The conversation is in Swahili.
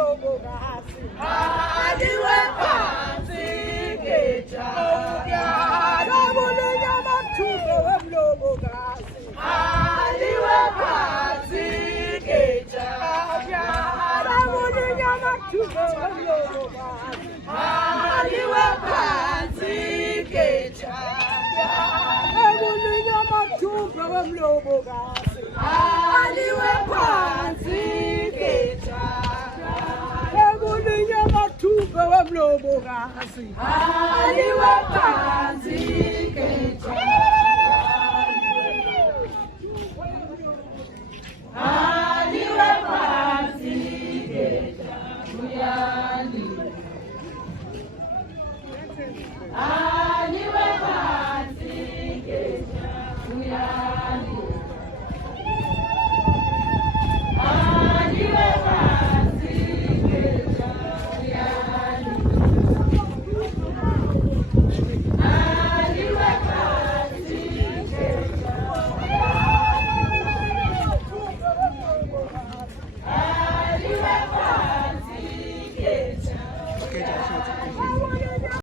wamlobokazi. Aliwe phansi geja. Dabulunya amathuba wamlobokazi. Aliwe phansi geja. Dabulunya amathuba wamlobokazi. Aliwe phansi geja. Dabulunya amathuba wamlobokazi. Aliwe phansi geja. Dabulunya amathuba wamlobokazi. Aliwe phansi geja.